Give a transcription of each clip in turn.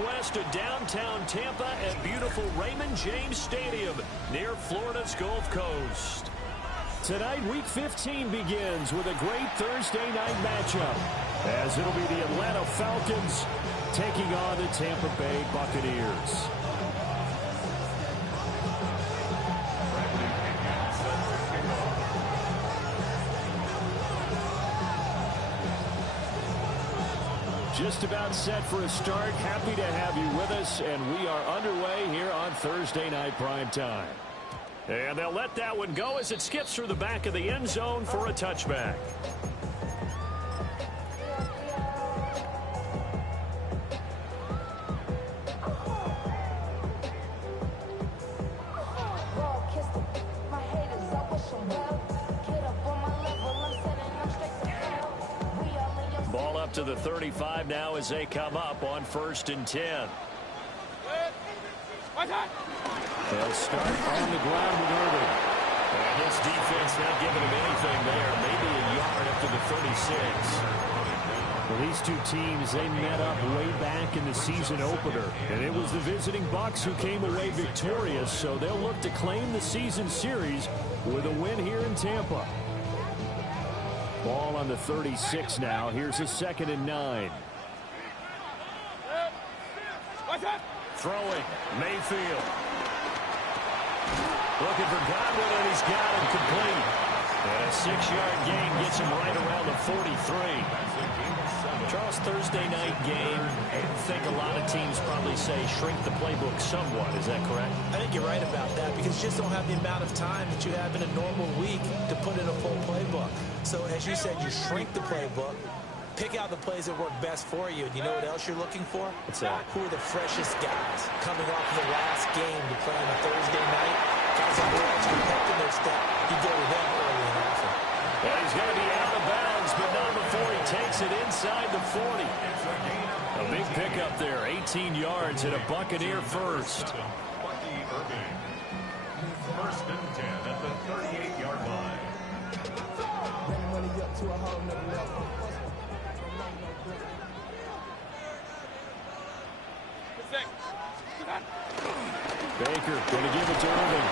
northwest of downtown Tampa at beautiful Raymond James Stadium near Florida's Gulf Coast. Tonight, Week 15 begins with a great Thursday night matchup, as it'll be the Atlanta Falcons taking on the Tampa Bay Buccaneers. Just about set for a start. Happy to have you with us, and we are underway here on Thursday Night Primetime. And they'll let that one go as it skips through the back of the end zone for a touchback. Ball up to the 35 now as they come up on 1st and 10. They'll start on the ground with Irving. And his defense not giving him anything there. Maybe a yard up to the 36. Well, these two teams, they met up way back in the season opener. And it was the visiting Bucs who came away victorious. So they'll look to claim the season series with a win here in Tampa. Ball on the 36 now. Here's a 2nd and 9. Throwing, Mayfield. Looking for Godwin, and he's got it complete. And a 6-yard gain gets him right around the 43. Charles, Thursday night game, I think a lot of teams probably say shrink the playbook somewhat. Is that correct? I think you're right about that because you just don't have the amount of time that you have in a normal week to put in a full playbook. So as you said, you shrink the playbook, pick out the plays that work best for you. And you know what else you're looking for? What's that? Who are the freshest guys coming off the last game to play on a Thursday night? Guys that are actually picking their step. You go to them early and often. Well, he's going to be out of bounds, but not before he takes it inside the 40. A big pickup there, 18 yards and a Buccaneer first. 1st and 10 at the 38-yard line. Baker going to give it to Irving.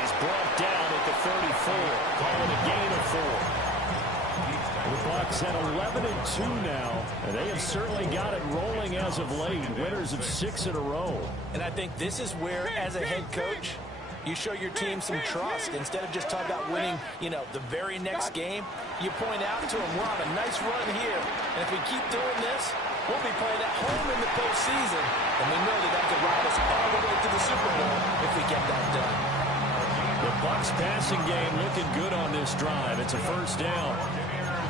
He's brought down at the 34. Call it a gain of 4. The Bucs at 11-2 now, and they have certainly got it rolling as of late. Winners of 6 in a row. And I think this is where, as a head coach, you show your team some trust. Instead of just talking about winning, the very next game, you point out to them, we're on a nice run here. And if we keep doing this, we'll be playing at home in the postseason. And we know that could ride us all the way to the Super Bowl if we get that done. The Bucs passing game looking good on this drive. It's a 1st down.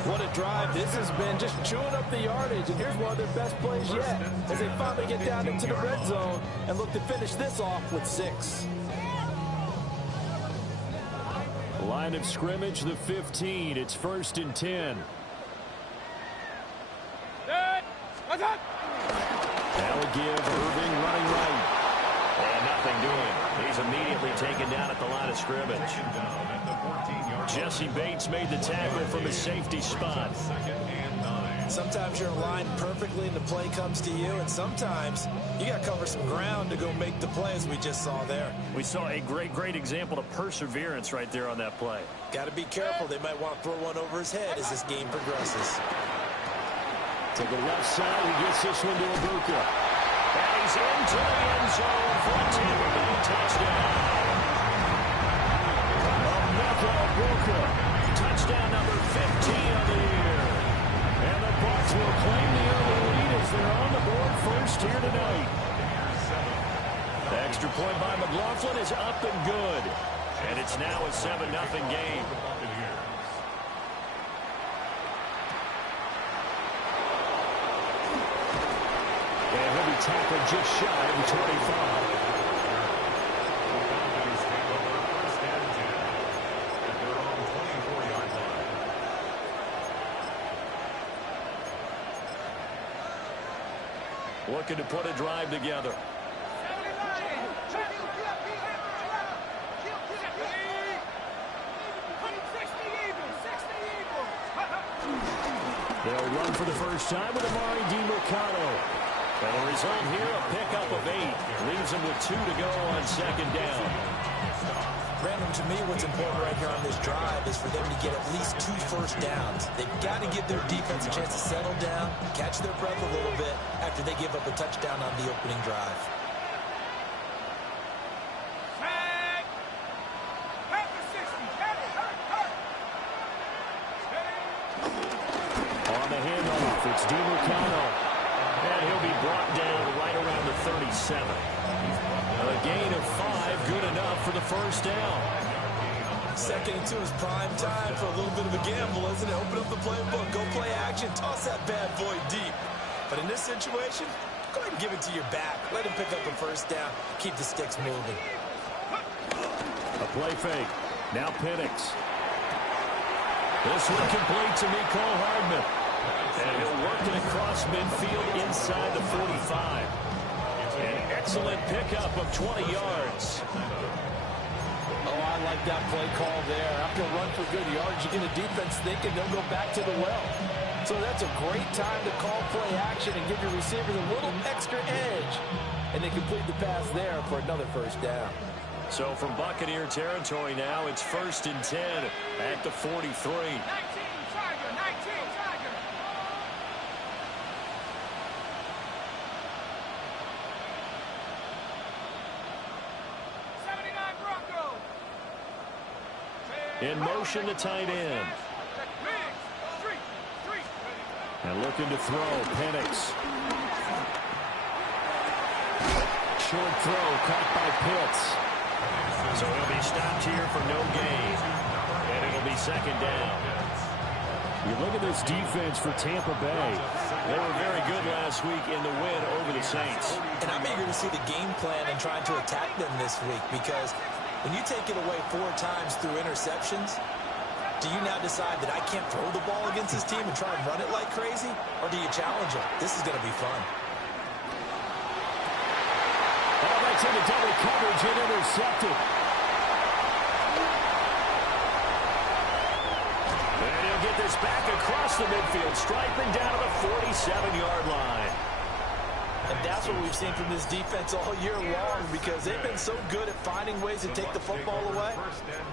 What a drive this has been, just chewing up the yardage. And here's one of their best plays yet as they finally get down into the red zone and look to finish this off with 6. Line of scrimmage, the 15. It's 1st and 10. That'll give Irving running right. And nothing doing. He's immediately taken down at the line of scrimmage. Jesse Bates made the tackle from his safety spot. Sometimes you're aligned perfectly and the play comes to you, and sometimes you got to cover some ground to go make the play, as we just saw there. We saw a great example of perseverance right there on that play. Got to be careful. They might want to throw one over his head as this game progresses. To the left side, he gets this one to Ibuka. And he's into the end zone for a Tampa Bay touchdown. Ibuka, touchdown number 15 of the year. And the Bucs will claim the early lead as they're on the board first here tonight. The extra point by McLaughlin is up and good. And it's now a 7-0 game. And he'll be tackled just shy of the 25. Looking to put a drive together. They'll run for the first time with Amari DiMercado. And the result here, a pickup of 8. Leaves them with 2 to go on second down. Brandon, to me, what's important right here on this drive is for them to get at least 2 first downs. They've got to give their defense a chance to settle down, catch their breath a little bit after they give up a touchdown on the opening drive. On the handoff, it's DiMucano. And he'll be brought down right around the 37. A gain of 5, good enough for the first down. 2nd and 2 is prime time for a little bit of a gamble, isn't it? Open up the playbook, go play action, toss that bad boy deep. But in this situation, go ahead and give it to your back. Let him pick up a first down, keep the sticks moving. A play fake. Now Penix. This one complete to Mecole Hardman. And he'll work it across midfield inside the 45. An excellent pickup of 20 yards. Oh, I like that play call there. After a run for good yards, you get a defense thinking they'll go back to the well. So that's a great time to call play action and give your receivers a little extra edge. And they complete the pass there for another first down. So from Buccaneer territory now, it's 1st and 10 at the 43. 19, Tiger, 19, Tiger. In motion, the tight end. And looking to throw, Penix. Short throw, caught by Pitts. So he'll be stopped here for no gain. And it'll be second down. You look at this defense for Tampa Bay. They were very good last week in the win over the Saints. And I'm eager to see the game plan and trying to attack them this week, because when you take it away 4 times through interceptions, do you now decide that I can't throw the ball against this team and try and run it like crazy? Or do you challenge them? This is going to be fun. Oh, that's into double coverage and intercepted. And he'll get this back across the midfield, striping down to the 47-yard line. And that's what we've seen from this defense all year long, because they've been so good at finding ways to take the football away.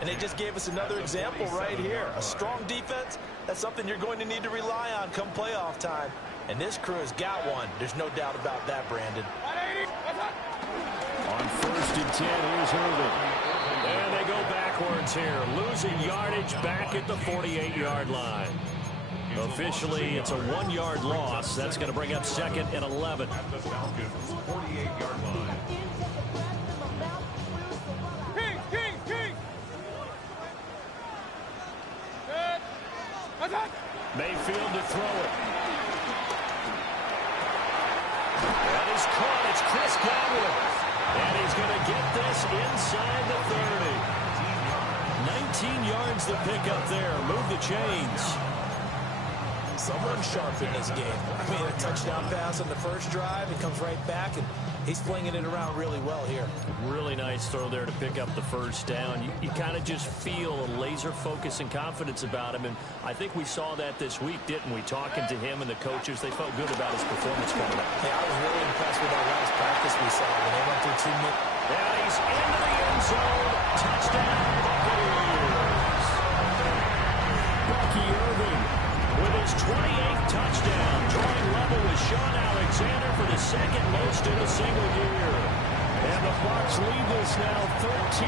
And they just gave us another example right here. A strong defense, that's something you're going to need to rely on come playoff time. And this crew has got one. There's no doubt about that, Brandon. On 1st and 10, here's Irvin. And they go backwards here, losing yardage back at the 48-yard line. Officially, it's a 1-yard loss. That's going to bring up 2nd and 11. At the Falcons' 48-yard line. Mayfield to throw it. That is caught. It's Chris Godwin. And he's going to get this inside the 30. 19 yards to pick up there. Move the chains. Someone sharp in this game. I mean, a touchdown pass on the first drive. It comes right back, and he's flinging it around really well here. Really nice throw there to pick up the first down. You kind of just feel a laser focus and confidence about him, and I think we saw that this week, didn't we? Talking to him and the coaches, they felt good about his performance coming up. Yeah, I was really impressed with that last practice we saw when they went through 2 minutes. And he's into the end zone. Touchdown, Buccaneers. Bucky Irving with his 28th touchdown, drawing level with Sean Alexander for the 2nd most in a single year. And the Bucs lead this now 13-0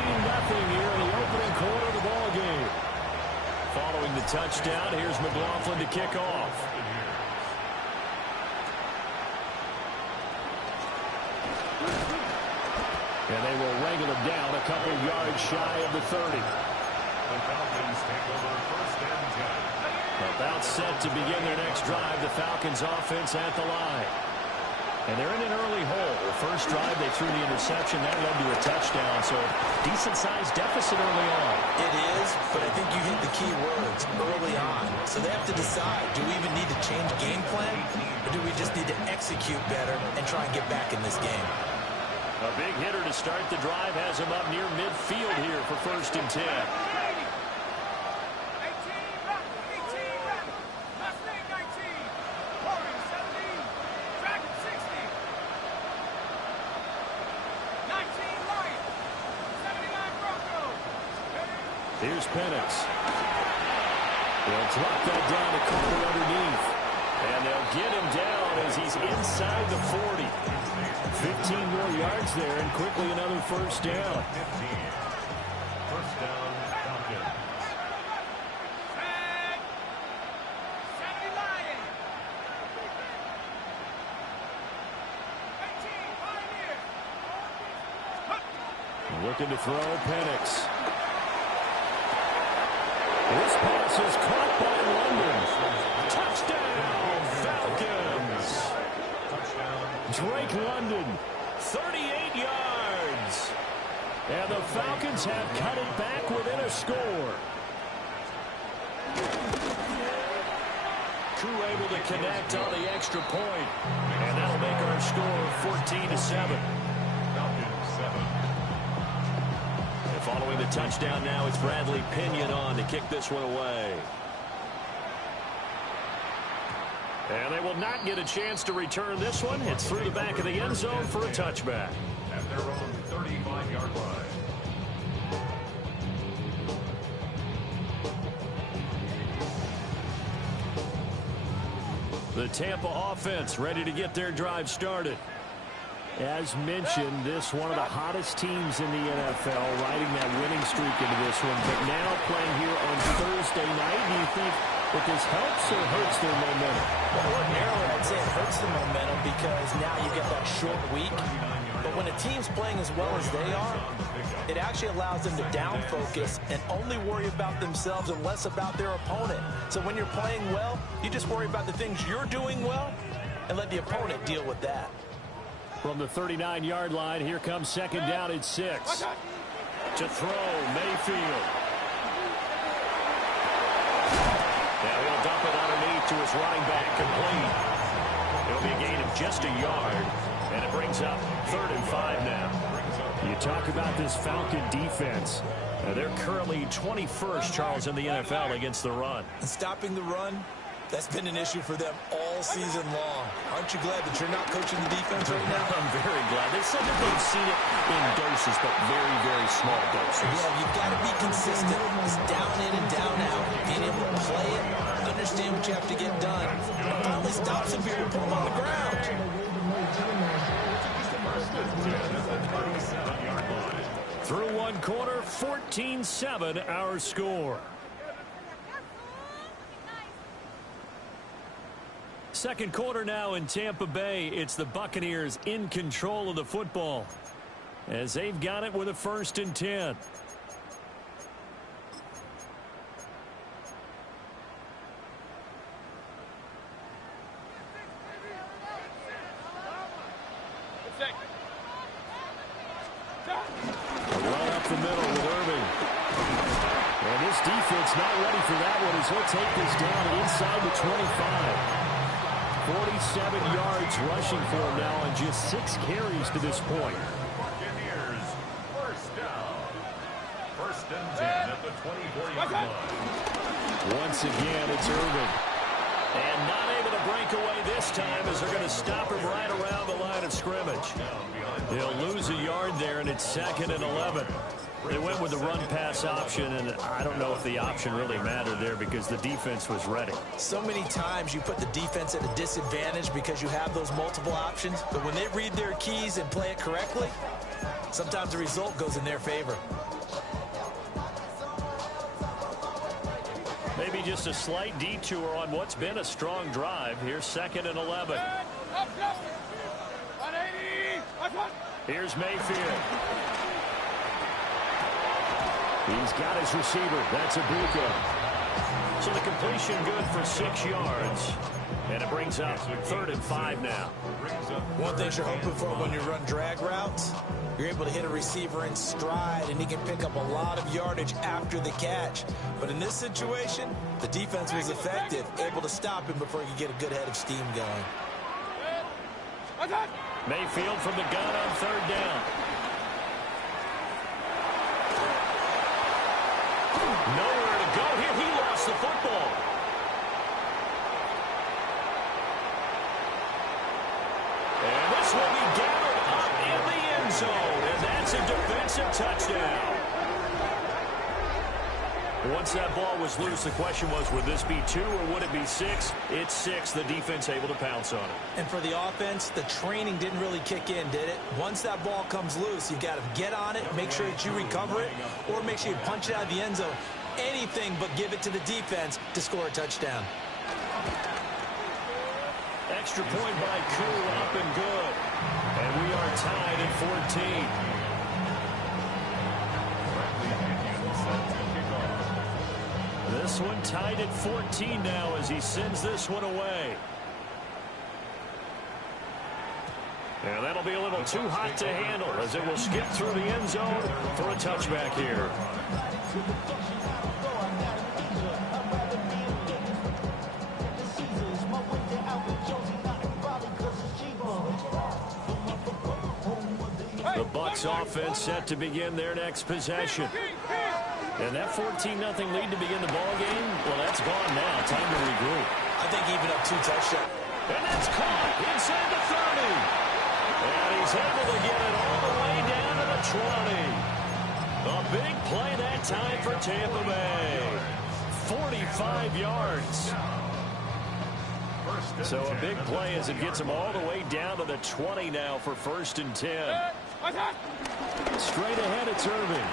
here in the opening quarter of the ball game. Following the touchdown, here's McLaughlin to kick off. And they will wrangle him down a couple yards shy of the 30. The Falcons take over 1st and 10. About set to begin their next drive, the Falcons offense at the line. And they're in an early hole. The first drive, they threw the interception. That led to a touchdown, so decent-sized deficit early on. It is, but I think you hit the key words, early on. So they have to decide, do we even need to change game plan, or do we just need to execute better and try and get back in this game? A big hitter to start the drive has him up near midfield here for 1st and 10. Here's Penix. They'll drop that down to Carter underneath. And they'll get him down as he's inside the 40. 15 more yards there, and quickly another first down. 15. First down, Falcons. Looking to throw, Penix. This pass is caught by London. Touchdown, Falcons. Drake London, 38 yards. And the Falcons have cut it back within a score. Crew able to connect on the extra point. And that'll make our score 14-7. Falcons 7. Following the touchdown now, it's Bradley Pinion on to kick this one away. And they will not get a chance to return this one. It's through the back of the end zone for a touchback. At their own 35-yard line. The Tampa offense ready to get their drive started. As mentioned, this one of the hottest teams in the NFL, riding that winning streak into this one. But now playing here on Thursday night, do you think that this helps or hurts their momentum? Well, ordinarily, I'd say it hurts the momentum because now you get that short week. But when a team's playing as well as they are, it actually allows them to down focus and only worry about themselves and less about their opponent. So when you're playing well, you just worry about the things you're doing well and let the opponent deal with that. From the 39-yard line, here comes second down at 6. To throw, Mayfield. Now he'll dump it underneath to his running back, complete. It'll be a gain of just a yard, and it brings up 3rd and 5 now. You talk about this Falcon defense. They're currently 21st, Charles, in the NFL against the run. And stopping the run, that's been an issue for them all season long. Aren't you glad that you're not coaching the defense right now? I'm very glad. They said that they've seen it in doses, but very, very small doses. Yeah, you've got to be consistent. It's down in and down out. Being able to play it, understand what you have to get done, and finally stop some people, put them on the ground. Through one quarter, 14-7 our score. Second quarter now in Tampa Bay. It's the Buccaneers in control of the football as they've got it with a 1st and 10. Run up the middle with Irving. And this defense not ready for that one as he'll take this down inside the 25. 47 yards rushing for him now on just 6 carries to this point. Buccaneers, first down. 1st and 10 at the 24-yard line. Once again, it's Irving. And not able to break away this time as they're going to stop him right around the line of scrimmage. He'll lose a yard there, and it's 2nd and 11. They went with the run-pass option, and I don't know if the option really mattered there because the defense was ready. So many times you put the defense at a disadvantage because you have those multiple options, but when they read their keys and play it correctly, sometimes the result goes in their favor. Maybe just a slight detour on what's been a strong drive. Here's 2nd and 11. Here's Mayfield. He's got his receiver. That's Ibuka. So the completion good for 6 yards. And it brings up 3rd and 5 now. One thing you're hoping for when you run drag routes, you're able to hit a receiver in stride, and he can pick up a lot of yardage after the catch. But in this situation, the defense was effective, able to stop him before he could get a good head of steam going. Mayfield from the gun on 3rd down. Nowhere to go here. He lost the football. And this will be gathered up in the end zone. And that's a defensive touchdown. Once that ball was loose, the question was, would this be 2 or would it be 6? It's 6. The defense able to pounce on it. And for the offense, the training didn't really kick in, did it? Once that ball comes loose, you've got to get on it, make sure that you recover it, or make sure you punch it out of the end zone. Anything but give it to the defense to score a touchdown. Extra point by Koo, up and good. And we are tied at 14. This one tied at 14 now as he sends this one away. And that'll be a little too hot to handle as it will skip through the end zone for a touchback here. The Bucs offense set to begin their next possession. And that 14-0 lead to begin the ball game, well, that's gone now. Time to regroup. I think even up 2 touchdowns. And that's caught inside the 30. And he's able to get it all the way down to the 20. A big play that time for Tampa Bay. 45 yards. So a big play as it gets him all the way down to the 20 now for 1st and 10. Straight ahead, it's Irving.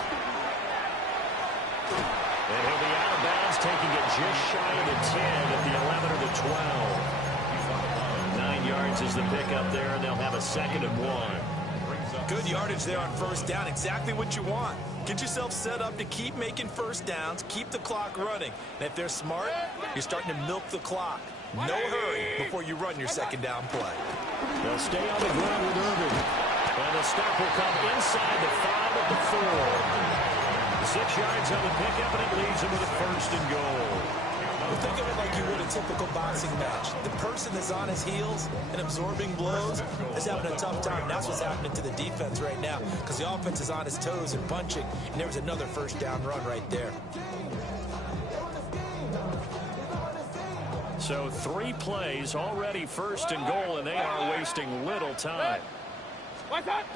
And he'll be out of bounds, taking it just shy of the 10 at the 11 or the 12. 9 yards is the pickup there, and they'll have a 2nd and 1. Good yardage there on 1st down. Exactly what you want. Get yourself set up to keep making 1st downs, keep the clock running. And if they're smart, you're starting to milk the clock. No hurry before you run your 2nd down play. They'll stay on the ground with Irving. And the stop will come inside the 5 at the 4. 6 yards on the pickup, and it leaves him with a 1st and goal. Well, think of it like you would a typical boxing match. The person that's on his heels and absorbing blows is having a tough time. That's what's happening to the defense right now because the offense is on his toes and punching, and there was another 1st down run right there. So 3 plays, already 1st and goal, and they are wasting little time. What's up?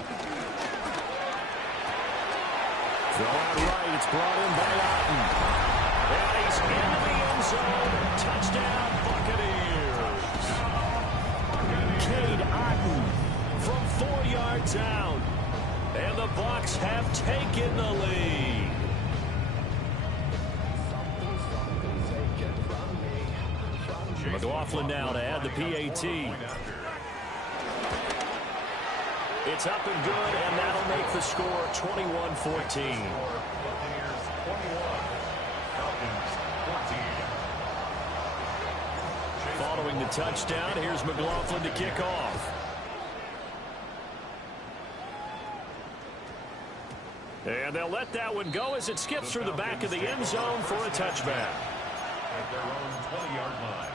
Throw out right. It's brought in by Otten. And he's into the end zone. Touchdown, Buccaneers. Cade Otten from 4 yards out. And the Bucs have taken the lead. McLaughlin now to add the PAT. It's up and good, and that'll make the score 21-14. Following the touchdown, here's McLaughlin to kick off. And they'll let that one go as it skips through the back of the end zone for a touchback. At their own 20-yard line.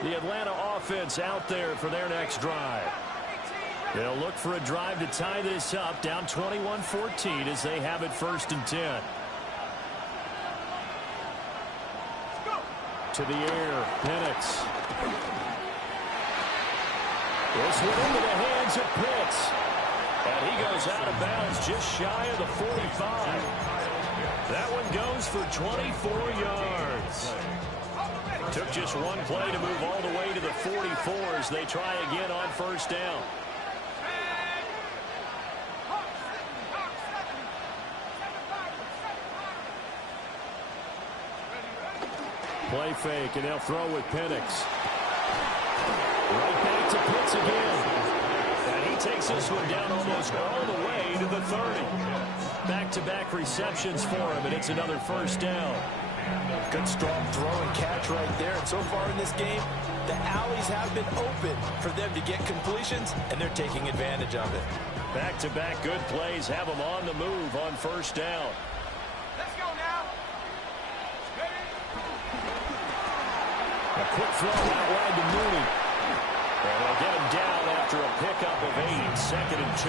The Atlanta offense out there for their next drive. They'll look for a drive to tie this up, down 21-14 as they have it 1st and 10. To the air, Penix. This one into the hands of Pitts. And he goes out of bounds just shy of the 45. That one goes for 24 yards. Took just one play to move all the way to the 44 as they try again on 1st down. Play fake, and they'll throw with Penix. Right back to Pitts again. And he takes this one down almost all the way to the 30. Back-to-back receptions for him, and it's another 1st down. Good strong throw and catch right there. And so far in this game, the alleys have been open for them to get completions, and they're taking advantage of it. Back-to-back good plays have them on the move on 1st down. Let's go now. A quick throw out wide to Mooney. And they'll get him down after a pickup of 8, 2nd and 2.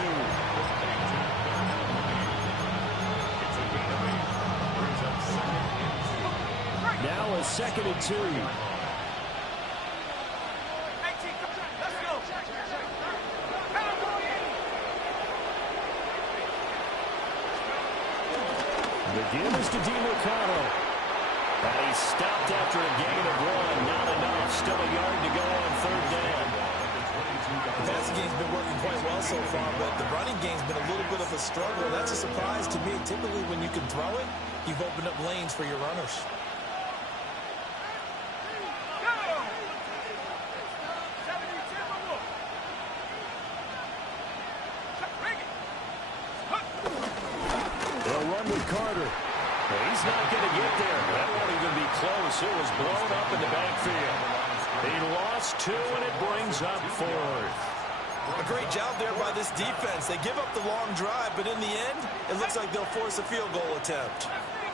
Now a 2nd and 2. Let's go. The give is to DeMarcano. And he stopped after a gain of 1. Not enough. Still a yard to go on third down. The passing game's been working quite well so far, but the running game's been a little bit of a struggle. That's a surprise to me. Typically, when you can throw it, you've opened up lanes for your runners. They'll run with Carter. He's not going to get there. That won't even be close. It was blown up in the backfield. He lost 2, and it brings up 4th. A great job there by this defense. They give up the long drive, but in the end, it looks like they'll force a field goal attempt.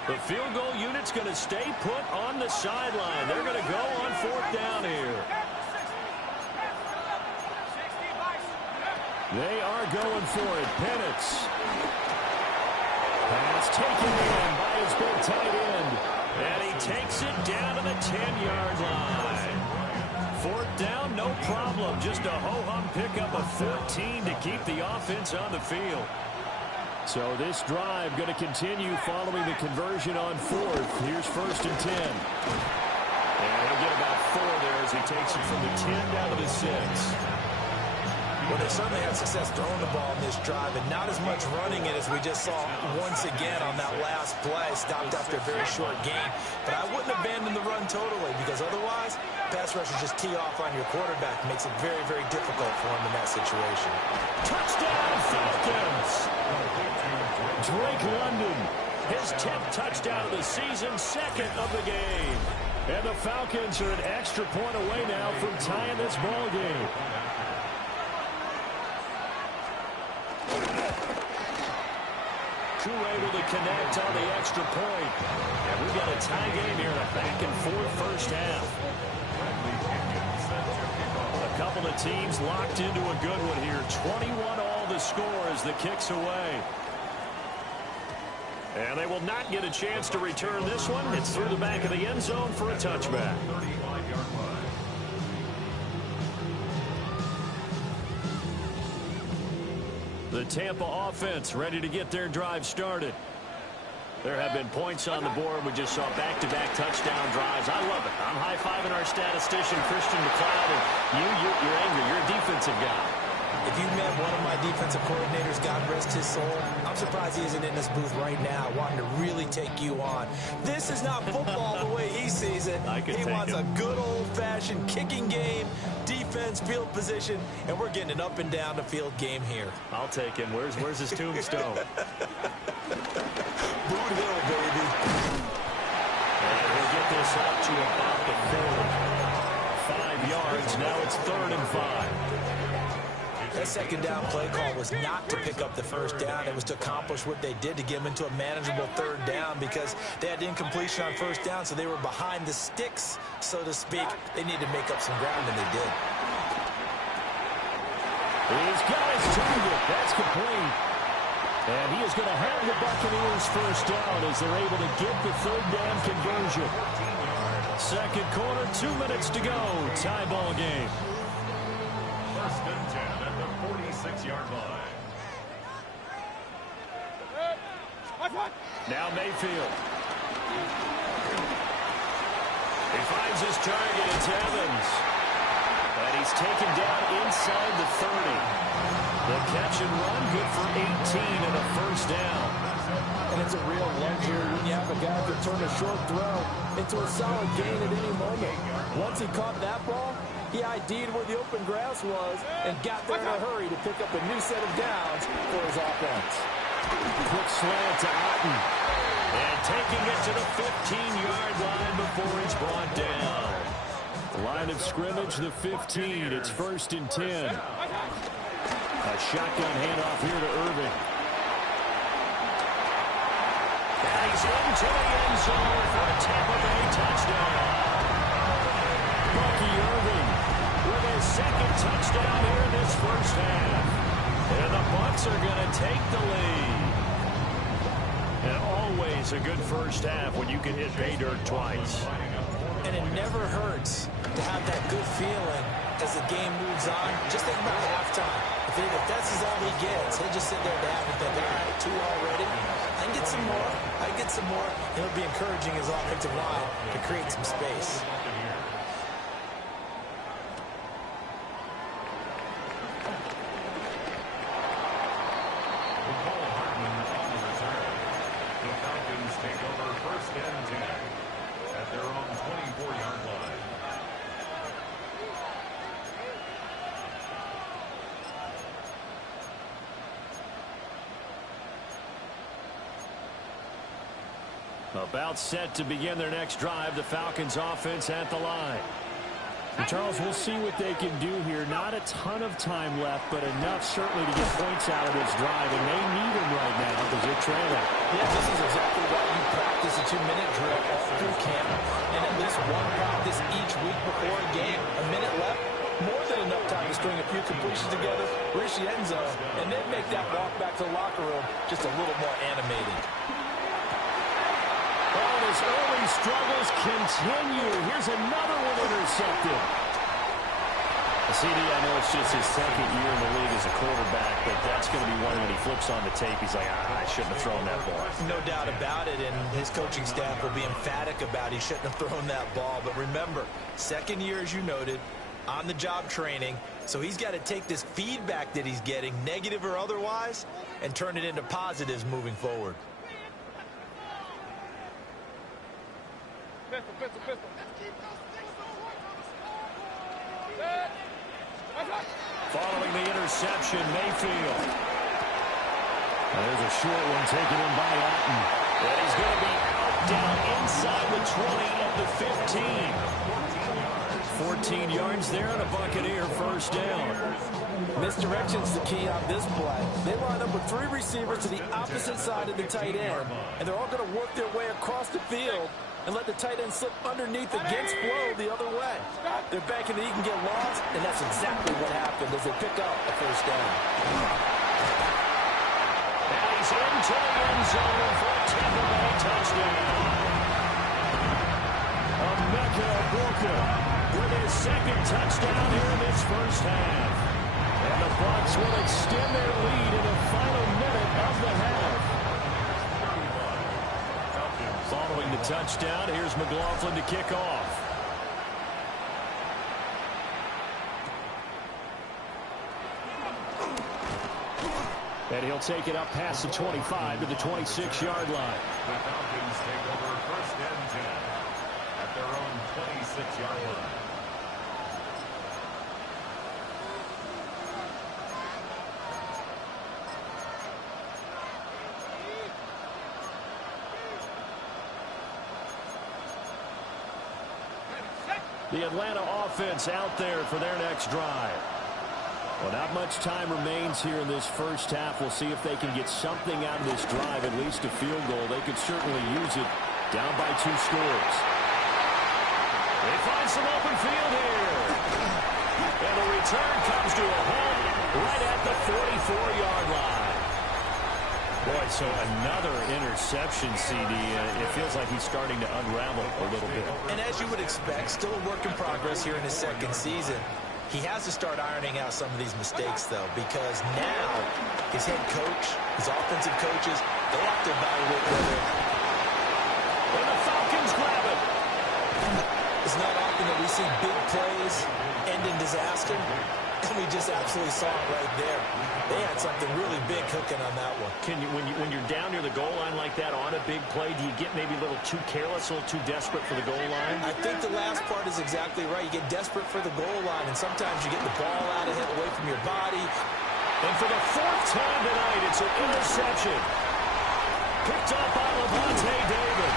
The field goal unit's going to stay put on the sideline. They're going to go on 4th down here. They are going for it. Penix. Pass taken in by his big tight end. And he takes it down to the 10-yard line. 4th down, no problem. Just a ho-hum pickup of 14 to keep the offense on the field. So this drive going to continue following the conversion on 4th. Here's 1st and 10. And he'll get about 4 there as he takes it from the 10 down to the 6. Well, they certainly had success throwing the ball in this drive, and not as much running it as we just saw once again on that last play. Stopped after a very short gain. But I wouldn't abandon the run totally, because otherwise, pass rushers just tee off on your quarterback. Makes it very, very difficult for him in that situation. Touchdown, Falcons! Drake London, his 10th touchdown of the season, 2nd of the game. And the Falcons are an extra point away now from tying this ball game. Able to connect on the extra point. And we've got a tie game here in a back-and-forth first half. A couple of teams locked into a good one here. 21 all the score as the kick's away. And they will not get a chance to return this one. It's through the back of the end zone for a touchback. The Tampa offense ready to get their drive started. There have been points on the board. We just saw back-to-back touchdown drives. I love it. I'm high-fiving our statistician, Christian McLeod, and you're angry. You're a defensive guy. If you met one of my defensive coordinators, God rest his soul, I'm surprised he isn't in this booth right now wanting to really take you on. This is not football the way he sees it. He wants a good old-fashioned kicking game, defense, field position, and we're getting an up-and-down-the-field game here. I'll take him. Where's his tombstone? Boot Hill, baby. And we'll get this out to about the 4. 5 yards. Now it's 3rd and 5. That second down play call was not to pick up the first down. It was to accomplish what they did to get them into a manageable 3rd down because they had incompletion on first down, so they were behind the sticks, so to speak. They needed to make up some ground, and they did. He's got his target. That's complete. And he is going to have the Buccaneers first down as they're able to get the 3rd down conversion. Second quarter, 2 minutes to go. Tie ball game. 1st and 10 at the 46-yard line. Now Mayfield. He finds his target. It's Evans. And he's taken down inside the 30. The catch and run, good for 18 and a first down. And it's a real luxury when you have a guy who can turn a short throw into a solid gain at any moment. Once he caught that ball, he ID'd where the open grass was and got there in a hurry to pick up a new set of downs for his offense. Quick slant to Otten. And taking it to the 15-yard line before it's brought down. Line of scrimmage, the 15. It's 1st and 10. A shotgun handoff here to Irving. And he's into the end zone for a Tampa Bay touchdown. Bucky Irving with his 2nd touchdown here in this first half. And the Bucs are going to take the lead. And always a good first half when you can hit pay dirt twice. And it never hurts to have that good feeling as the game moves on. Just think about halftime. If if that's all he gets, he'll just sit there down and think, all right, 2 already. I can get some more. I can get some more. He'll be encouraging his offensive line to create some space. Take over 1st and 10 at their own 24-yard line. About set to begin their next drive, the Falcons offense at the line. And Charles, we'll see what they can do here. Not a ton of time left, but enough certainly to get points out of this drive, and they need them right now because they're trailing. Yeah, this is exactly why you practice a 2-minute drill through camp, and at least one practice each week before a game. A minute left, more than enough time to string a few completions together, reach the end zone, and then make that walk back to the locker room just a little more animated. Oh, his early struggles continue. Here's another one intercepted. CD, I know it's just his 2nd year in the league as a quarterback, but that's going to be one when he flips on the tape. He's like, I shouldn't have thrown that ball. No doubt about it, and his coaching staff will be emphatic about he shouldn't have thrown that ball. But remember, 2nd year, as you noted, on-the-job training, so he's got to take this feedback that he's getting, negative or otherwise, and turn it into positives moving forward. Pistol. Following the interception, Mayfield. There's a short one taken in by Alton. And he's going to be out down inside the 20 of the 15. 14 yards there and a Buccaneer 1st down. Misdirection's the key on this play. They line up with 3 receivers to the opposite side of the tight end, and they're all going to work their way across the field and let the tight end slip underneath against flow the other way. They're banking that he can get lost, and that's exactly what happened as they pick up a 1st down. And he's into the end zone for a Tampa Bay touchdown. Emeka Egbuka with his 2nd touchdown here in this 1st half. And the Bucs will extend their lead in the final minute of the half. Following the touchdown, here's McLaughlin to kick off. And he'll take it up past the 25 to the 26-yard line. The Falcons take over 1st and 10 at their own 26-yard line. The Atlanta offense out there for their next drive. Well, not much time remains here in this 1st half. We'll see if they can get something out of this drive, at least a field goal. They could certainly use it down by 2 scores. They find some open field here. And the return comes to a halt right at the 44-yard line. Boy, so another interception, CD. It feels like he's starting to unravel a little bit. And as you would expect, still a work in progress here in his 2nd season. He has to start ironing out some of these mistakes, though, because now his head coach, his offensive coaches, they have to evaluate whether... And the Falcons grab it. It's not often that we see big plays end in disaster, and we just absolutely saw it right there. They had something really big cooking on that one. Can you, when you're down near the goal line like that on a big play, do you get maybe a little too careless, a little too desperate for the goal line? I think the last part is exactly right. You get desperate for the goal line, and sometimes you get the ball out of it, away from your body. And for the 4th time tonight, it's an interception. Picked up by Levante David.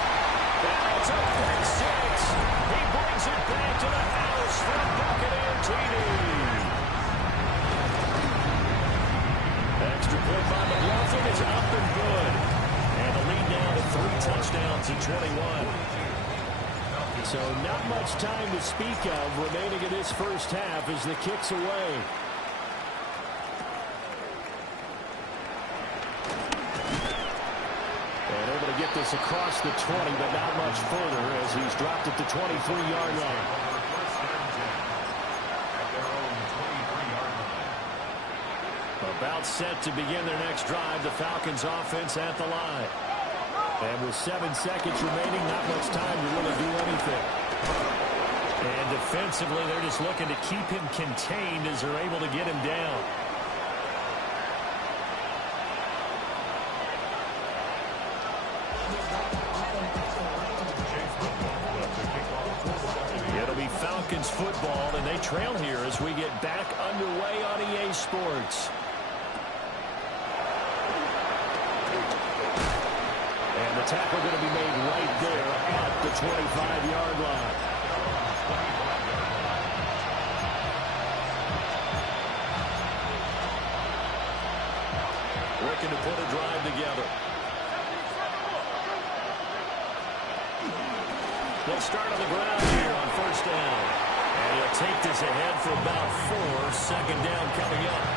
And it's a pick 6. He brings it back to the house for a Buccaneer TD. Extra point by McLaughlin is up and good. And the lead now to 3 touchdowns in 21. So not much time to speak of remaining in this 1st half as the kick's away. And able to get this across the 20, but not much further as he's dropped at the 23-yard line. About set to begin their next drive, the Falcons offense at the line. And with 7 seconds remaining, not much time to really do anything. And defensively, they're just looking to keep him contained as they're able to get him down. It'll be Falcons football, and they trail here as we get back underway on EA Sports. And the tackle going to be made right there at the 25-yard line. Looking to put a drive together. They'll start on the ground here on first down. And he'll take this ahead for about 4. Second down coming up.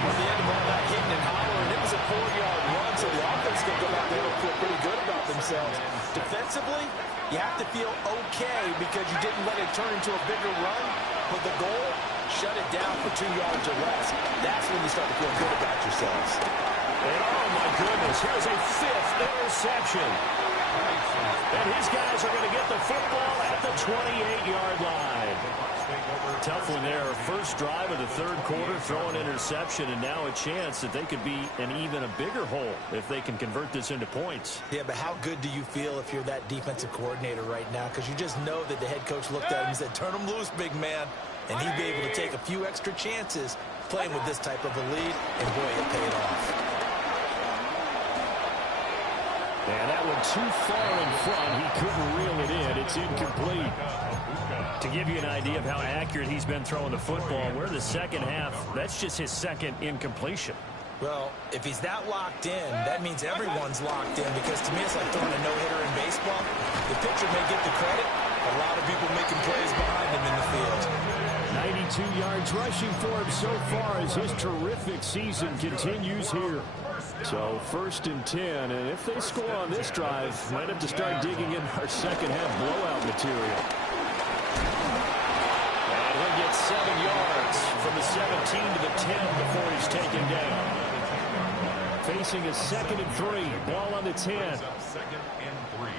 At the end of all that hitting and hollering, it was a 4-yard run, so the offense can go out there and feel pretty good about themselves. Defensively, you have to feel okay because you didn't let it turn into a bigger run, but the goal, shut it down for 2 yards or less. That's when you start to feel good about yourselves. And oh my goodness, here's a 5th interception. And his guys are going to get the football at the 28-yard line. Tough one there. First drive of the third quarter, throw an interception, and now a chance that they could be in even a bigger hole if they can convert this into points. Yeah, but how good do you feel if you're that defensive coordinator right now? Because you just know that the head coach looked at him and said, turn him loose, big man. And he'd be able to take a few extra chances playing with this type of a lead, and boy, it paid off. And that one too far in front. He couldn't reel it in. It's incomplete. To give you an idea of how accurate he's been throwing the football, we're in the second half. That's just his second incompletion. Well, if he's that locked in, that means everyone's locked in, because to me it's like throwing a no-hitter in baseball. The pitcher may get the credit, a lot of people making plays behind him in the field. 92 yards rushing for him so far as his terrific season continues here. So 1st and 10, and if they score on this drive, might have to start digging in our second half blowout material. And he'll get 7 yards from the 17 to the 10 before he's taken down. Facing a 2nd and 3, ball on the 10. 2nd and 3.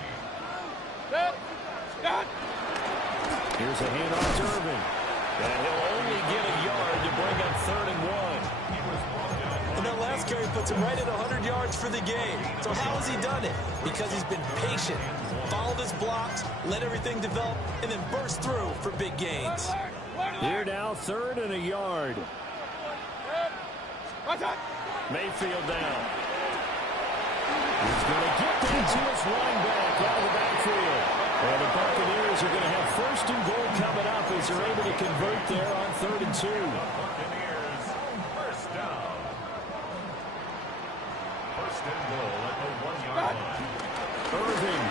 Here's a handoff to Irving. And he'll only get a yard to bring up 3rd and 1. And that last carry puts him right at 100 yards for the game. So how has he done it? Because he's been patient, followed his blocks, let everything develop, and then burst through for big gains. Here now, 3rd and a yard. Mayfield down. He's going to get that to his running back out of the backfield. And the Buccaneers are going to have 1st and goal coming up as they're able to convert there on 3rd and 2. Buccaneers, 1st down. 1st and goal at the 1-yard line. Irving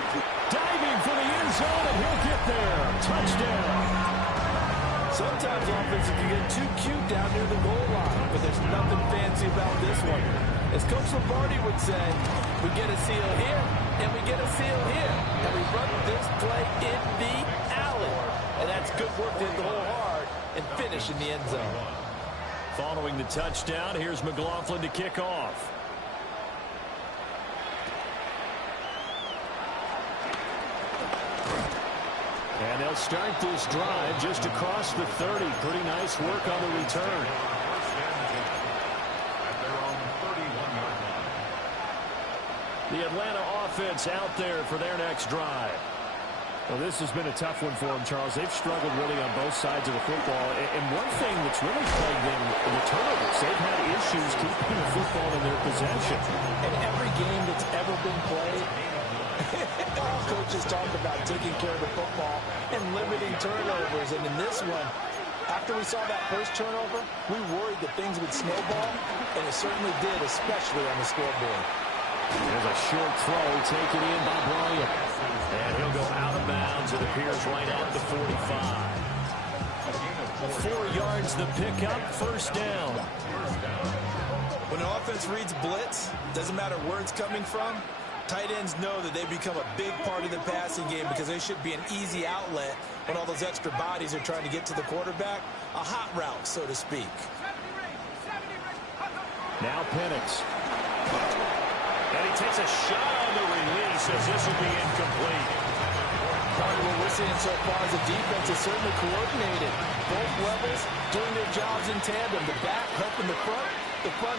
diving for the end zone, and he'll get there. Touchdown. Sometimes offenses can get too cute down near the goal line, but there's nothing fancy about this one. As Coach Lombardi would say, we get a seal here, and we get a seal here, and we run this play in the alley. And that's good work to hit the hole hard and finish in the end zone. Following the touchdown, here's McLaughlin to kick off. And they'll start this drive just across the 30. Pretty nice work on the return. The Atlanta offense out there for their next drive. Well, this has been a tough one for them, Charles. They've struggled really on both sides of the football. And one thing that's really plagued them in the turnovers, they've had issues keeping the football in their possession. In every game that's ever been played, all coaches talk about taking care of the football and limiting turnovers. And in this one, after we saw that first turnover, we worried that things would snowball, and it certainly did, especially on the scoreboard. There's a short throw taken in by Bryant. And he'll go out of bounds. It appears right at the 45. 4 yards the pickup, 1st down. When an offense reads blitz, doesn't matter where it's coming from, tight ends know that they become a big part of the passing game because they should be an easy outlet when all those extra bodies are trying to get to the quarterback. A hot route, so to speak. Now Penix. And he takes a shot on the release as this will be incomplete. Part of what we're seeing so far is the defense is certainly coordinated. Both levels doing their jobs in tandem. The back helping the front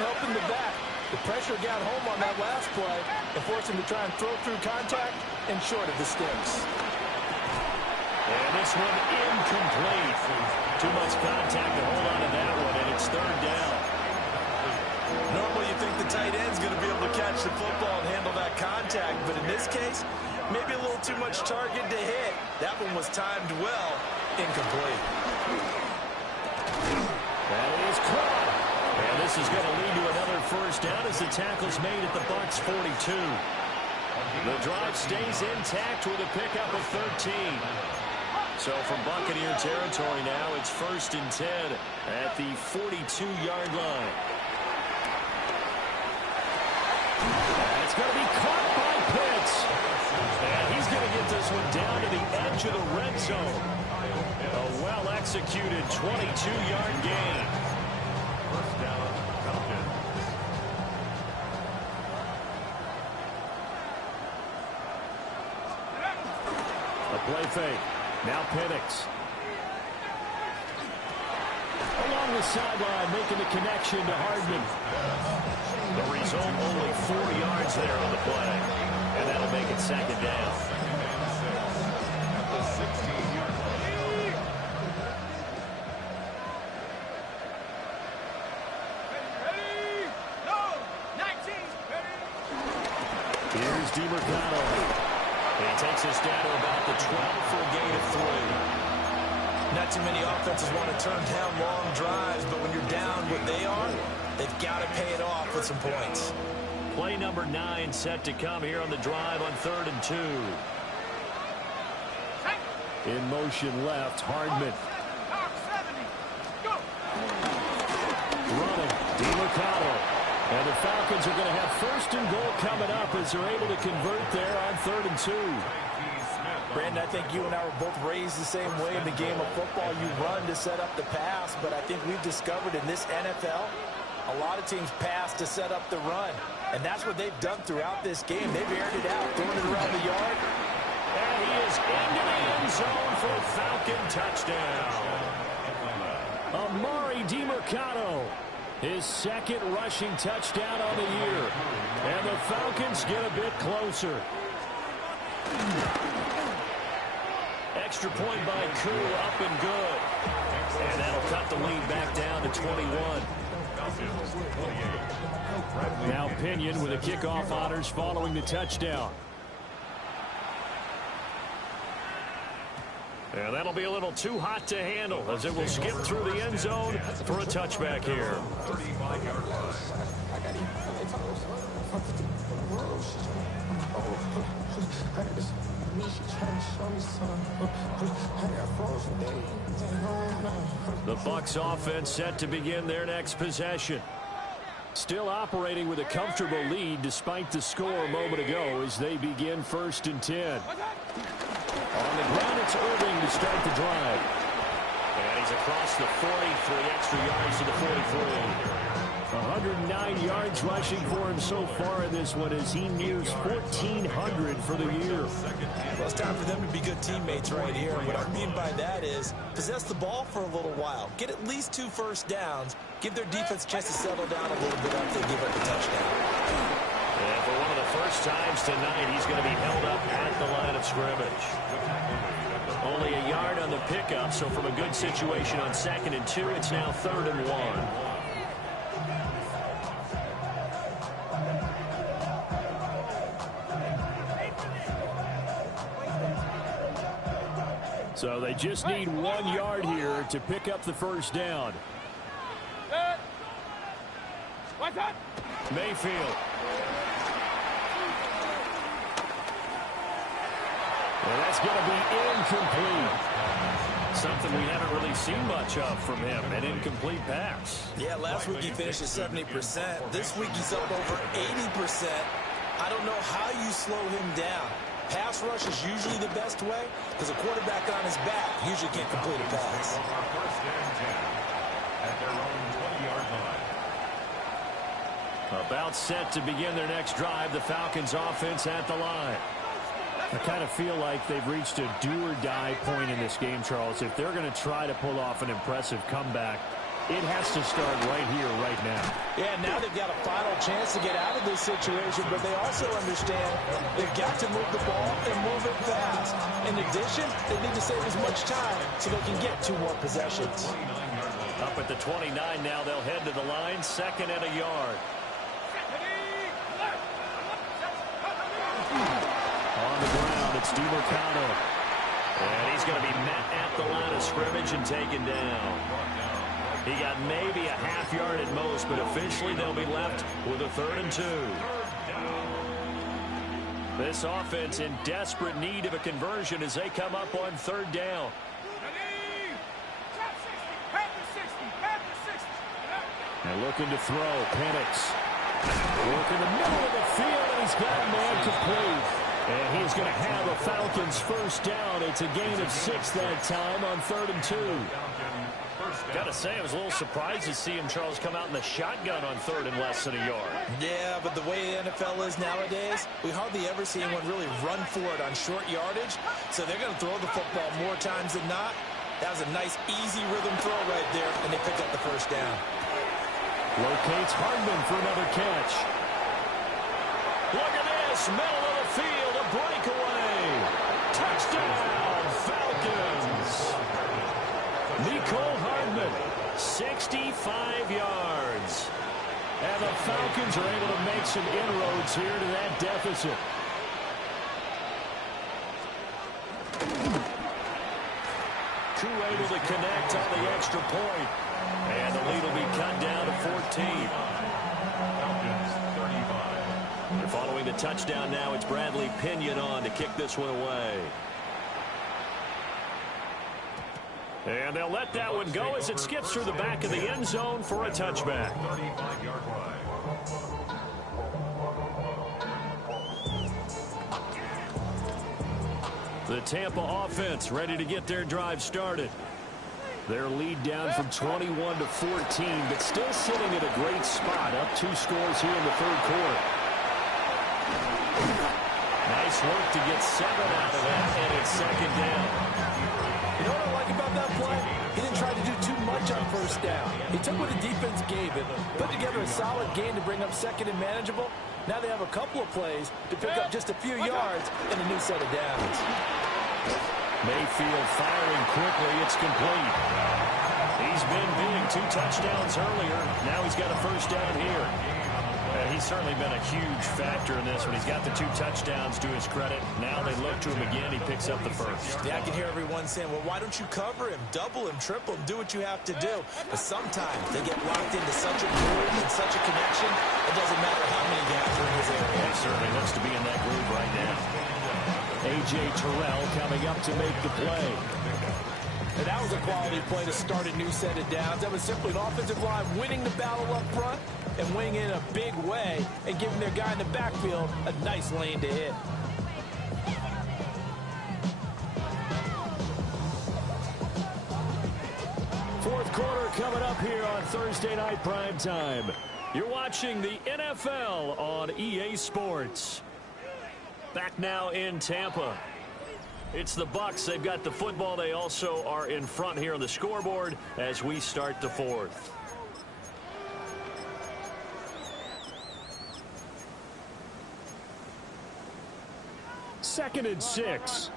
helping the back. The pressure got home on that last play and forced him to try and throw through contact and short of the sticks. And this one incomplete. Too much contact to hold on to that one, and it's third down. Normally you think the tight end's going to be able to catch the football and handle that contact, but in this case, maybe a little too much target to hit. That one was timed well. Incomplete. That is caught. And this is going to lead to another first down as the tackle's made at the Bucs 42. The drive stays intact with a pickup of 13. So from Buccaneer territory now, it's 1st and 10 at the 42-yard line. It's going to be caught by Pitts. And he's going to get this one down to the edge of the red zone. A well-executed 22-yard gain. First down, Falcons. A play fake. Now Penix. Along the sideline, making the connection to Hardman. The result, only 4 yards there on the play. And that'll make it second down. At the 16-yard line. Ready? No! 19! Ready? Here's DiMercado. He takes us down to about the 12 for a gain of 3. Not too many offenses want to turn down long drives, but when you're down what they are, they've got to pay it off with some points. Play number 9 set to come here on the drive on 3rd and 2. In motion left, Hardman. Talk 70! Go! Running, DiMercado. And the Falcons are going to have 1st and goal coming up as they're able to convert there on 3rd and 2. Brandon, I think you and I were both raised the same way in the game of football. You run to set up the pass, but I think we've discovered in this NFL, a lot of teams pass to set up the run. And that's what they've done throughout this game. They've aired it out, throwing it around the yard. And he is into the end zone for a Falcon touchdown. Amari DiMercado, his 2nd rushing touchdown on the year. And the Falcons get a bit closer. Extra point by Koo, up and good. And that'll cut the lead back down to 21. Now Pinion with a kickoff honors following the touchdown. And that'll be a little too hot to handle as it will skip through the end zone for a touchback here. 35-yard line. The Bucs offense set to begin their next possession. Still operating with a comfortable lead despite the score a moment ago as they begin 1st and 10. On the ground, it's Irving to start the drive. And he's across the 40, 3 extra yards to the 43. 109 yards rushing for him so far in this one as he nears 1,400 for the year. Well, it's time for them to be good teammates right here. What I mean by that is possess the ball for a little while. Get at least 2 first downs. Give their defense a chance to settle down a little bit after they give up a touchdown. And for one of the first times tonight, he's going to be held up at the line of scrimmage. Only a yard on the pickup, so from a good situation on 2nd and 2, it's now 3rd and 1. So they just need 1 yard here to pick up the first down. What's that? Mayfield. And that's going to be incomplete. Something we haven't really seen much of from him, an incomplete pass. Yeah, last week he finished at 70%. This week he's up over 80%. I don't know how you slow him down. Pass rush is usually the best way because a quarterback on his back usually can't complete a pass. First and 10 at their own 20-yard line. About set to begin their next drive. The Falcons offense at the line. I kind of feel like they've reached a do-or-die point in this game, Charles. If they're going to try to pull off an impressive comeback, it has to start right here, right now. Yeah, now they've got a final chance to get out of this situation, but they also understand they've got to move the ball and move it fast. In addition, they need to save as much time so they can get 2 more possessions. Up at the 29 now, they'll head to the line, 2nd and a yard. On the ground, it's DiMercado. And he's going to be met at the line of scrimmage and taken down. He got maybe a half yard at most, but officially they'll be left with a 3rd and 2. This offense in desperate need of a conversion as they come up on 3rd down. And looking to throw, Penix. Work in the middle of the field, and he's got a man complete. And he's going to have a Falcons 1st down. It's a gain of 6 that time on 3rd and 2. Got to say, I was a little surprised to see him, Charles, come out in the shotgun on 3rd and less than a yard. Yeah, but the way the NFL is nowadays, we hardly ever see anyone really run for it on short yardage. So they're going to throw the football more times than not. That was a nice, easy rhythm throw right there, and they pick up the 1st down. Locates Hardman for another catch. Look at this, middle of the field, a breakaway. Touchdown, Falcons. Nicole Hardman, 65 yards. And the Falcons are able to make some inroads here to that deficit. Koo able to connect on the extra point. And the lead will be cut down to 14. Falcons 35. They're following the touchdown now. It's Bradley Pinion on to kick this one away. And they'll let that one go as it skips through the back of the end zone for a touchback. 35-yard line. The Tampa offense ready to get their drive started. Their lead down from 21 to 14, but still sitting at a great spot. Up 2 scores here in the 3rd quarter. Nice work to get 7 out of that, and it's 2nd down. You know what I like about that play? He didn't try to do too much on 1st down. He took what the defense gave him, put together a solid game to bring up 2nd and manageable. Now they have a couple of plays to pick up just a few yards and a new set of downs. Mayfield firing quickly. It's complete. He's been big. 2 touchdowns earlier. Now he's got a 1st down here. He's certainly been a huge factor in this one. He's got the 2 touchdowns to his credit. Now they look to him again. He picks up the 1st. Yeah, I can hear everyone saying, well, why don't you cover him, double him, triple him, do what you have to do. But sometimes they get locked into such a groove and such a connection, it doesn't matter how many guys are in his area. He certainly looks to be in that groove right now. A.J. Terrell coming up to make the play. And that was a quality play to start a new set of downs. That was simply an offensive line winning the battle up front and winning in a big way and giving their guy in the backfield a nice lane to hit. Fourth quarter coming up here on Thursday Night Primetime. You're watching the NFL on EA Sports. Back now in Tampa. It's the Bucs. They've got the football. They also are in front here on the scoreboard as we start the 4th. Second and 6.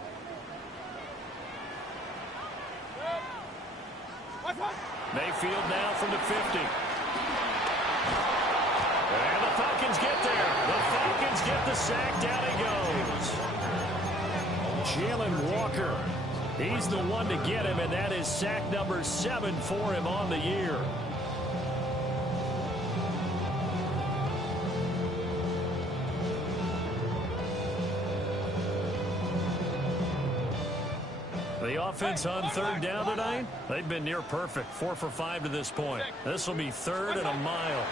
Mayfield now from the 50. And the Falcons get there. The Falcons get the sack. Down he goes. Jalen Walker. He's the one to get him, and that is sack number 7 for him on the year. The offense on 3rd down tonight, they've been near perfect. 4 for 5 to this point. This will be 3rd and a mile.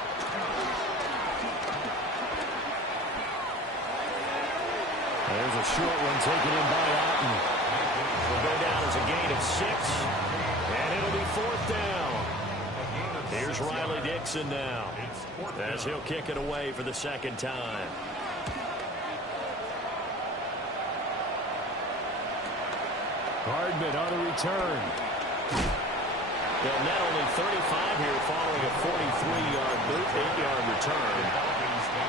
There's a short one taken in by Otten. Will go down as a gain of 6, and it'll be 4th down. A gain of Here's Riley Dixon now, as he'll kick it away for the second time. Hardman on the return. They'll net only 35 here following a 43-yard boot, 8-yard return.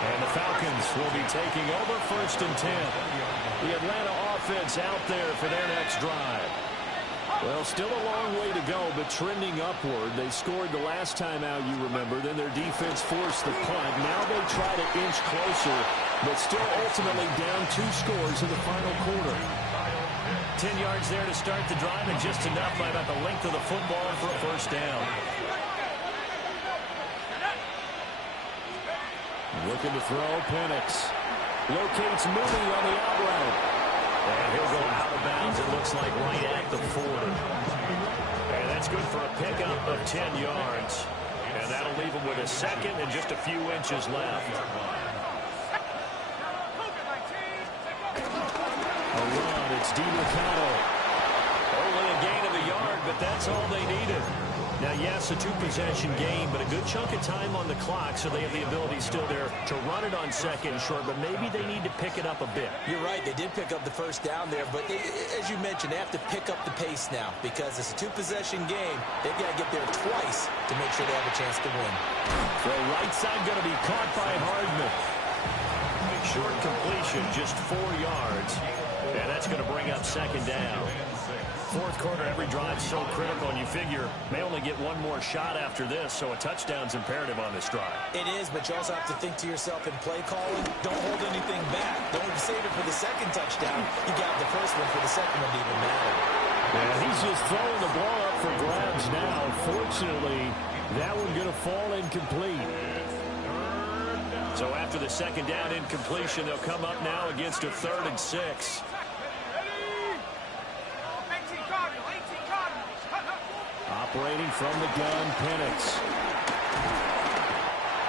And the Falcons will be taking over 1st and 10. The Atlanta offense out there for their next drive. Well, still a long way to go, but trending upward. They scored the last time out, you remember. Then their defense forced the punt. Now they try to inch closer, but still ultimately down 2 scores in the final quarter. 10 yards there to start the drive, and just enough by about the length of the football for a 1st down. Looking to throw, Penix. Locates Mooney on the out route. And he'll go out of bounds, it looks like, right at the 40. And that's good for a pickup of 10 yards. And that'll leave him with a second and just a few inches left. A run, it's DiMercato. Only a gain of a yard, but that's all they needed. Now, yes, a 2-possession game, but a good chunk of time on the clock, so they have the ability still there to run it on 2nd and short, but maybe they need to pick it up a bit. You're right. They did pick up the 1st down there, but as you mentioned, they have to pick up the pace now because it's a 2-possession game. They've got to get there twice to make sure they have a chance to win. The right side going to be caught by Hardman. Short completion, just 4 yards, and that's going to bring up 2nd down. 4th quarter, every drive so critical, and you figure may only get one more shot after this, so a touchdown's imperative on this drive. It is, but you also have to think to yourself in play calling, don't hold anything back. Don't save it for the 2nd touchdown. You got the 1st one for the 2nd one to even matter. Yeah, he's just throwing the ball up for grabs now. Fortunately, that one going to fall incomplete. So after the 2nd down incompletion, they'll come up now against a 3rd and 6. Operating from the gun, Penix.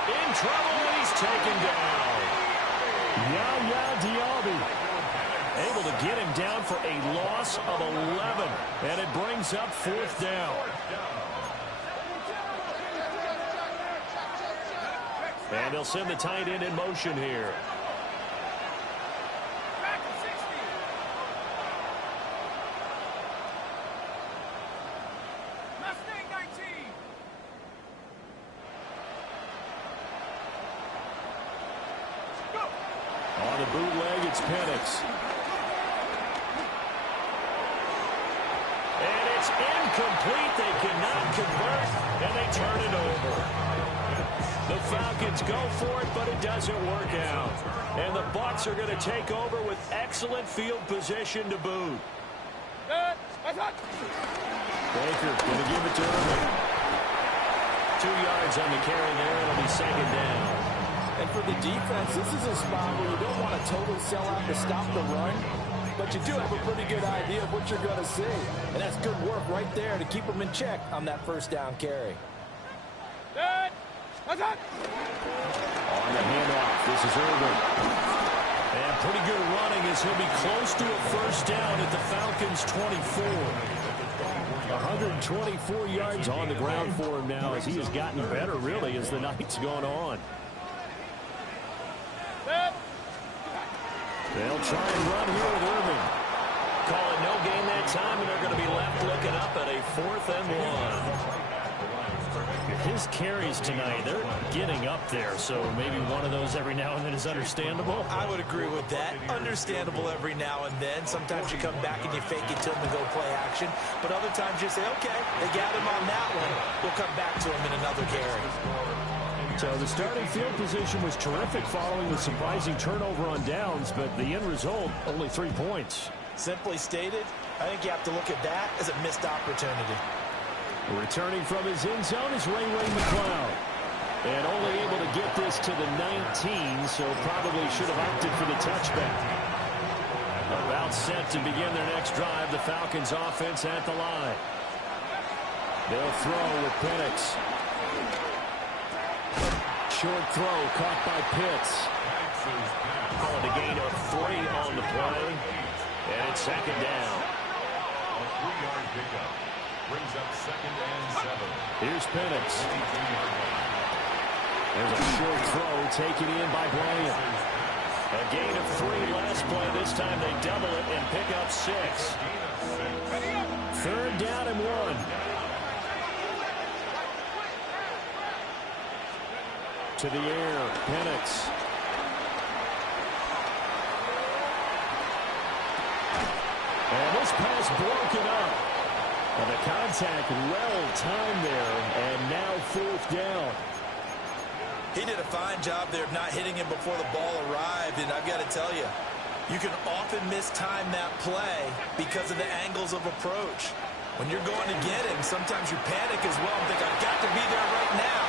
In trouble, and he's taken down. Yaya Diaby able to get him down for a loss of 11, and it brings up 4th down. And they'll send the tight end in motion here. On the bootleg, it's Penix. And it's incomplete. They cannot convert, and they turn it over. The Falcons go for it, but it doesn't work out. And the Bucs are going to take over with excellent field position to boot. Baker going to give it to Irving. 2 yards on the carry there. It'll be 2nd down. And for the defense, this is a spot where you don't want to totally sell out to stop the run, but you do have a pretty good idea of what you're going to see. And that's good work right there to keep them in check on that 1st down carry. On the handoff, this is Irving. And pretty good running as he'll be close to a 1st down at the Falcons' 24. 124 yards on the ground for him now as he has gotten better, really, as the night's gone on. They'll try and run here with Irving. Call it no gain that time, and they're going to be left looking up at a 4th and 1. His carries tonight, they're getting up there, so maybe one of those every now and then is understandable. I would agree with that. Understandable every now and then. Sometimes you come back and you fake it to him and go play action, but other times you say, okay, they got him on that one. We'll come back to him in another carry. So the starting field position was terrific following the surprising turnover on downs, but the end result, only 3 points. Simply stated, I think you have to look at that as a missed opportunity. Returning from his end zone is Ray McCloud. And only able to get this to the 19, so probably should have opted for the touchback. About set to begin their next drive, the Falcons offense at the line. They'll throw with Penix. Short throw caught by Pitts. Call it a gain of 3 on the play. And it's 2nd down. A 3-yard pickup. Brings up 2nd and 7. Here's Penix. There's a short throw taken in by Bryant. A gain of 3 last play. This time they double it and pick up 6. 3rd down and 1. To the air, Penix. And this pass broken up. And the contact well timed there, and now 4th down. He did a fine job there of not hitting him before the ball arrived, and I've got to tell you, you can often mistime that play because of the angles of approach. When you're going to get him, sometimes you panic as well and think, I've got to be there right now.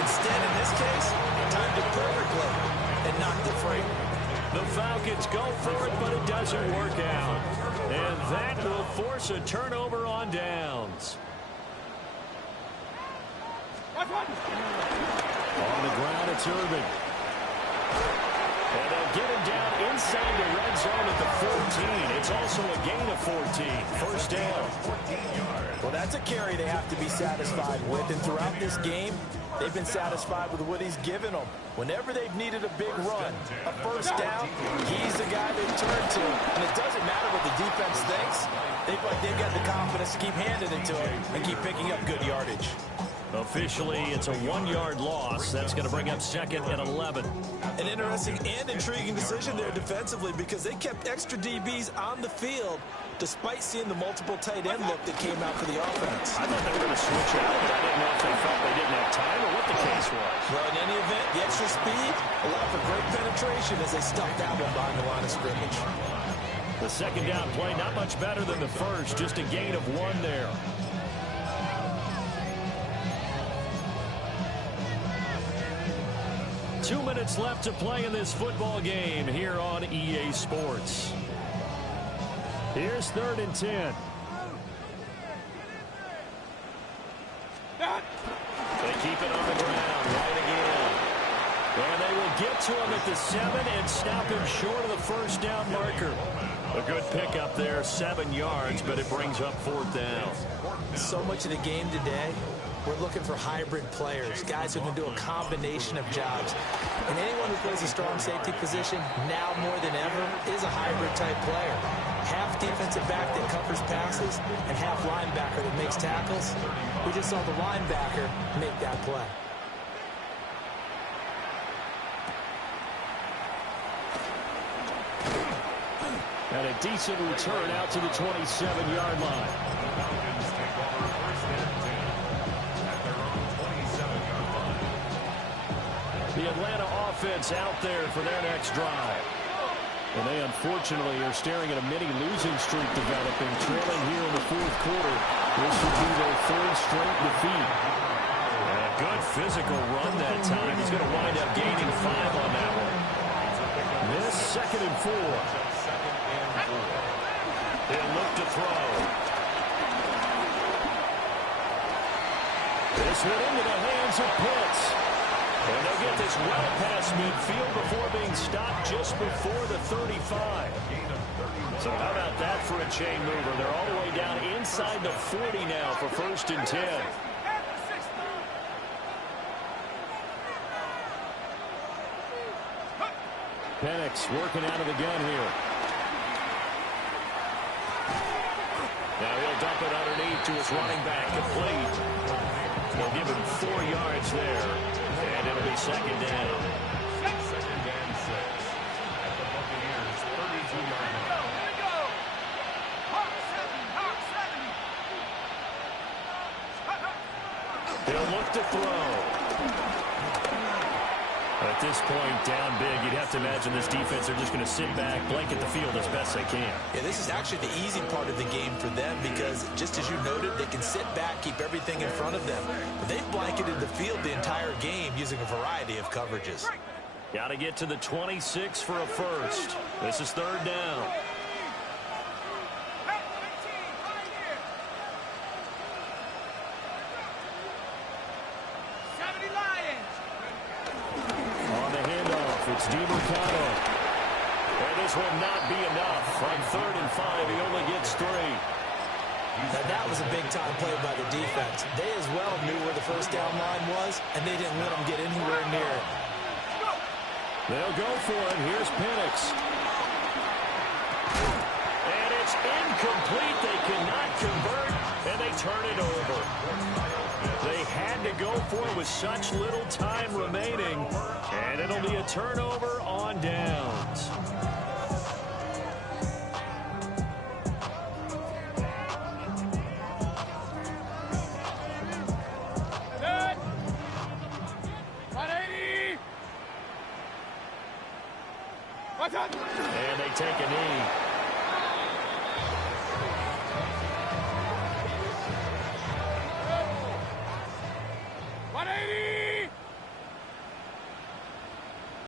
Instead, in this case, timed it perfectly and knocked it free. The Falcons go for it, but it doesn't work out. And that will force a turnover on downs. On the ground, it's Irvin. And they'll get him down inside the red zone at the 14. It's also a gain of 14. 1st down. Well, that's a carry they have to be satisfied with. And throughout this game, they've been satisfied with what he's given them. Whenever they've needed a big run, a 1st down, he's the guy they turn to. And it doesn't matter what the defense thinks. They feel like they've got the confidence to keep handing it to him and keep picking up good yardage. Officially, it's a 1-yard loss. That's going to bring up 2nd and 11. An interesting and intriguing decision there defensively because they kept extra DBs on the field despite seeing the multiple tight end look that came out for the offense. I thought they were going to switch out, but I didn't know if they felt they didn't have time or what the case was. Well, in any event, the extra speed allowed for great penetration as they stuffed that one behind the line of scrimmage. The 2nd down play, not much better than the first, just a gain of 1 there. Two minutes left to play in this football game here on EA Sports. Here's 3rd and 10. They keep it on the ground right again. And they will get to him at the 7 and snap him short of the 1st down marker. A good pickup there, 7 yards, but it brings up 4th down. So much of the game today, we're looking for hybrid players, guys who can do a combination of jobs. And anyone who plays a strong safety position, now more than ever, is a hybrid-type player. Half defensive back that covers passes and half linebacker that makes tackles. We just saw the linebacker make that play. And a decent return out to the 27-yard line. Falcons take over 1st and 10 at their own 27-yard line. The Atlanta offense out there for their next drive. And they unfortunately are staring at a mini losing streak developing, trailing here in the 4th quarter. This would be their 3rd straight defeat. And a good physical run that time. He's going to wind up gaining 5 on that one. This 2nd and 4. They'll look to throw. This one into the hands of Pitts. And they'll get this well past midfield before being stopped just before the 35. So how about that for a chain mover? They're all the way down inside the 40 now for 1st and 10. Penix working out of the gun here. Now he'll dump it underneath to his running back, complete. They'll give him 4 yards there, and it'll be 2nd down. 2nd and 6 at the Buccaneers' 32-yard line. He'll look to throw. At this point, down big, you'd have to imagine this defense, they're just going to sit back, blanket the field as best they can. Yeah, this is actually the easy part of the game for them because, just as you noted, they can sit back, keep everything in front of them. But they've blanketed the field the entire game using a variety of coverages. Got to get to the 26 for a first. This is 3rd down. It's DiMercado. And this will not be enough. On 3rd and 5, he only gets 3. Now, that was a big-time play by the defense. They as well knew where the first down line was, and they didn't let them get anywhere near it. They'll go for it. Here's Penix. And it's incomplete. They cannot convert, and they turn it over. They had to go for it with such little time remaining, and it'll be a turnover on downs. And they take a knee.